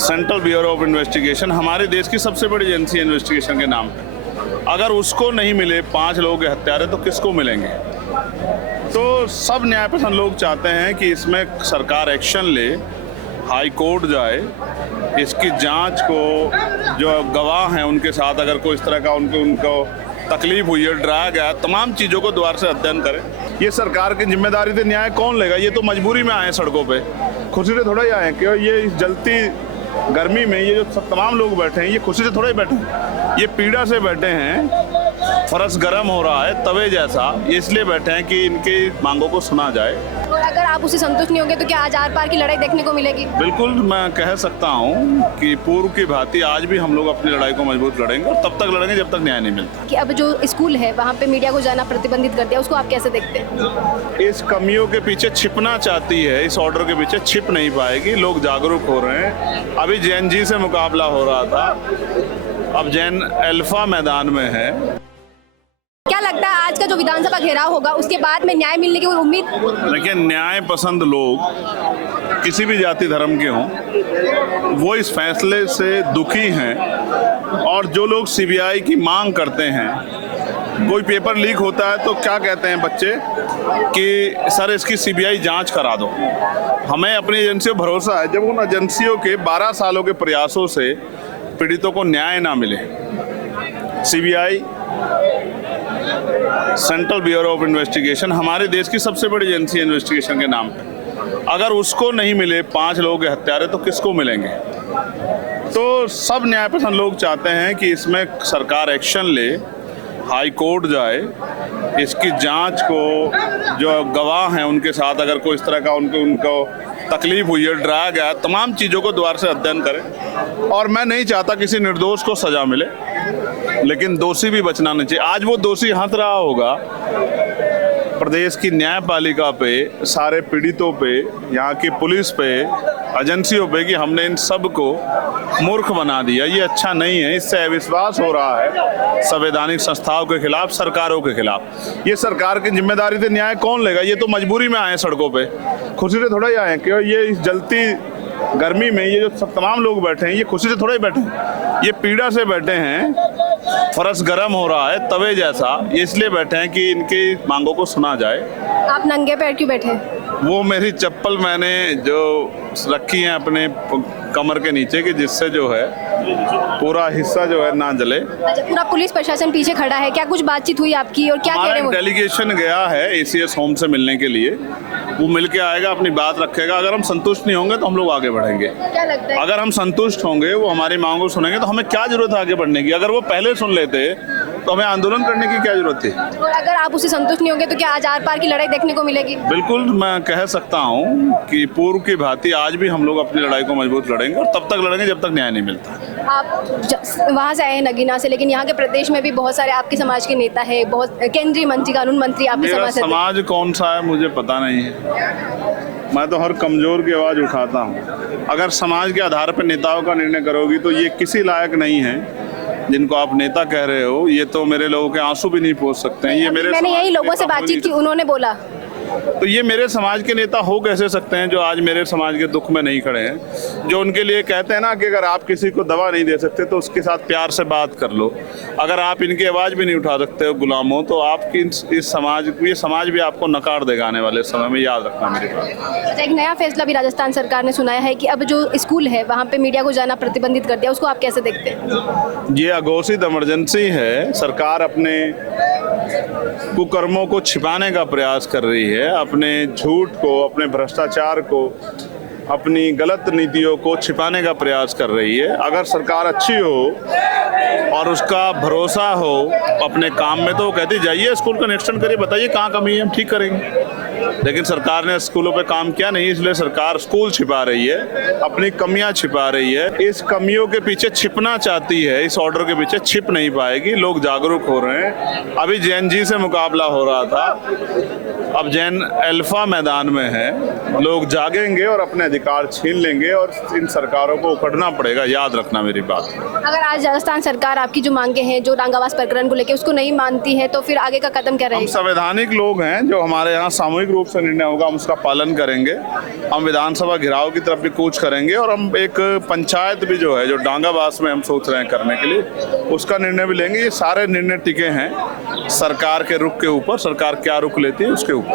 Central bureau of investigation हमारे देश की सबसे बड़ी एजेंसी है इन्वेस्टिगेशन के नाम पे। अगर उसको नहीं मिले 5 लोगों के हत्यारे तो किसको मिलेंगे? तो सब न्याय पसंद लोग चाहते हैं कि इसमें सरकार एक्शन ले, हाई कोर्ट जाए, इसकी जांच को, जो गवाह हैं उनके साथ अगर कोई इस तरह का उनको तकलीफ हुई है, डराया गया, तमाम चीज़ों को दोबारा से अध्ययन करें। ये सरकार की जिम्मेदारी थी, न्याय कौन लेगा? ये तो मजबूरी में आए हैं सड़कों पे, खुशी से थोड़ा ही आए हैं कि ये जलती गर्मी में ये जो तमाम लोग बैठे हैं ये खुशी से थोड़ा ही बैठे हैं, ये पीड़ा से बैठे हैं। फर्श गर्म हो रहा है तवे जैसा, इसलिए बैठे हैं कि इनकी मांगों को सुना जाए। और अगर आप उससे संतुष्ट नहीं होंगे तो क्या आज आर पार की लड़ाई देखने को मिलेगी? बिल्कुल, मैं कह सकता हूँ कि पूर्व की भांति आज भी हम लोग अपनी लड़ाई को मजबूत लड़ेंगे और तब तक लड़ेंगे जब तक न्याय नहीं मिलता। कि अब जो स्कूल है वहाँ पे मीडिया को जाना प्रतिबंधित कर दिया, उसको आप कैसे देखते हैं? इस कमियों के पीछे छिपना चाहती है, इस ऑर्डर के पीछे छिप नहीं पाएगी। लोग जागरूक हो रहे हैं। अभी जैन जी से मुकाबला हो रहा था, अब जैन अल्फा मैदान में है। क्या लगता है आज का जो विधानसभा घेराव होगा उसके बाद में न्याय मिलने की कोई उम्मीद? देखिए, न्याय पसंद लोग किसी भी जाति धर्म के हों, वो इस फैसले से दुखी हैं। और जो लोग सीबीआई की मांग करते हैं, कोई पेपर लीक होता है तो क्या कहते हैं बच्चे कि सर इसकी सीबीआई जांच करा दो। हमें अपनी एजेंसियों पर भरोसा है, जब उन एजेंसियों के 12 सालों के प्रयासों से पीड़ितों को न्याय ना मिले। CBI, central bureau of investigation हमारे देश की सबसे बड़ी एजेंसी है इन्वेस्टिगेशन के नाम पे। अगर उसको नहीं मिले 5 लोगों के हत्यारे तो किसको मिलेंगे? तो सब न्याय पसंद लोग चाहते हैं कि इसमें सरकार एक्शन ले, हाई कोर्ट जाए, इसकी जांच को, जो गवाह हैं उनके साथ अगर कोई इस तरह का उनको तकलीफ हुई है, डराया गया, तमाम चीज़ों को दोबारा से अध्ययन करें। और मैं नहीं चाहता किसी निर्दोष को सजा मिले, लेकिन दोषी भी बचना नहीं चाहिए। आज वो दोषी हंस रहा होगा प्रदेश की न्यायपालिका पे, सारे पीड़ितों पे, यहाँ की पुलिस पे, एजेंसियों पे कि हमने इन सब को मूर्ख बना दिया। ये अच्छा नहीं है। इससे अविश्वास हो रहा है संवैधानिक संस्थाओं के खिलाफ, सरकारों के खिलाफ। ये सरकार की जिम्मेदारी थी, न्याय कौन लेगा? ये तो मजबूरी में आए हैं सड़कों पे, खुशी से थोड़ा ही आए हैं कि ये जलती गर्मी में ये जो तमाम लोग बैठे हैं ये खुशी से थोड़ा ही बैठे हैं, ये पीड़ा से बैठे हैं। फर्श गर्म हो रहा है तवे जैसा, इसलिए बैठे हैं कि इनकी मांगों को सुना जाए। आप नंगे पैर क्यों बैठे? वो मेरी चप्पल मैंने जो रखी है अपने कमर के नीचे कि जिससे जो है पूरा हिस्सा जो है ना जले। अच्छा, पूरा पुलिस प्रशासन पीछे खड़ा है, क्या कुछ बातचीत हुई आपकी और क्या कह रहे हैं वो? डेलीगेशन गया है एसीएस होम से मिलने के लिए, वो मिल के आएगा, अपनी बात रखेगा। अगर हम संतुष्ट नहीं होंगे तो हम लोग आगे बढ़ेंगे। क्या लगता है? अगर हम संतुष्ट होंगे, वो हमारी मांगों को सुनेंगे तो हमें क्या जरूरत है आगे बढ़ने की? अगर वो पहले सुन लेते तो हमें आंदोलन करने की क्या जरूरत थी? और अगर आप उससे संतुष्ट नहीं होंगे तो क्या आज आर पार की लड़ाई देखने को मिलेगी? बिल्कुल, मैं कह सकता हूँ कि पूर्व की भांति आज भी हम लोग अपनी लड़ाई को मजबूत लड़ेंगे और तब तक लड़ेंगे जब तक न्याय नहीं मिलता। आप वहाँ से आए हैं नगीना से, लेकिन यहाँ के प्रदेश में भी बहुत सारे आपके समाज के नेता है, बहुत केंद्रीय मंत्री, कानून मंत्री आपके मेरा समाज से। समाज कौन सा है मुझे पता नहीं है। मैं तो हर कमजोर की आवाज़ उठाता हूँ। अगर समाज के आधार पर नेताओं का निर्णय करोगी तो ये किसी लायक नहीं है जिनको आप नेता कह रहे हो। ये तो मेरे लोगों के आंसू भी नहीं पोंछ सकते हैं। ये मेरे मैंने यही लोगों से बातचीत की, उन्होंने बोला तो ये मेरे समाज के नेता हो कैसे सकते हैं जो आज मेरे समाज के दुख में नहीं खड़े हैं? जो उनके लिए कहते हैं ना कि अगर आप किसी को दवा नहीं दे सकते तो उसके साथ प्यार से बात कर लो। अगर आप इनकी आवाज़ भी नहीं उठा सकते हो गुलामों, तो आपकी इस समाज, ये समाज भी आपको नकार देगा आने वाले समय में, याद रखना मेरी बात। एक नया फैसला भी राजस्थान सरकार ने सुनाया है कि अब जो स्कूल है वहाँ पे मीडिया को जाना प्रतिबंधित कर दिया, उसको आप कैसे देखते हैं? ये अघोषित इमरजेंसी है। सरकार अपने कुकर्मों को छिपाने का प्रयास कर रही है, अपने झूठ को, अपने भ्रष्टाचार को, अपनी गलत नीतियों को छिपाने का प्रयास कर रही है। अगर सरकार अच्छी हो और उसका भरोसा हो अपने काम में तो वो कहती जाइए स्कूल कनेक्शन करिए, बताइए कहाँ कमी है, हम ठीक करेंगे। लेकिन सरकार ने स्कूलों पे काम किया नहीं, इसलिए सरकार स्कूल छिपा रही है, अपनी कमियां छिपा रही है। इस कमियों के पीछे छिपना चाहती है, इस ऑर्डर के पीछे छिप नहीं पाएगी। लोग जागरूक हो रहे हैं। अभी जैन जी से मुकाबला हो रहा था, अब जैन अल्फा मैदान में है, लोग जागेंगे और अपने अधिकार छीन लेंगे और इन सरकारों को उखड़ना पड़ेगा, याद रखना मेरी बात। अगर आज राजस्थान सरकार आपकी जो मांगे हैं, जो डांगावास प्रकरण को लेकर उसको नहीं मानती है, तो फिर आगे का कदम क्या हम रहेगा? संवैधानिक लोग हैं, जो हमारे यहाँ सामूहिक रूप से निर्णय होगा हम उसका पालन करेंगे। हम विधानसभा घिराव की तरफ भी कूच करेंगे और हम एक पंचायत भी जो है, जो डांगावास में हम सोच रहे हैं करने के लिए, उसका निर्णय भी लेंगे। ये सारे निर्णय टिके हैं सरकार के रुख के ऊपर, सरकार क्या रुख लेती है उसके ऊपर।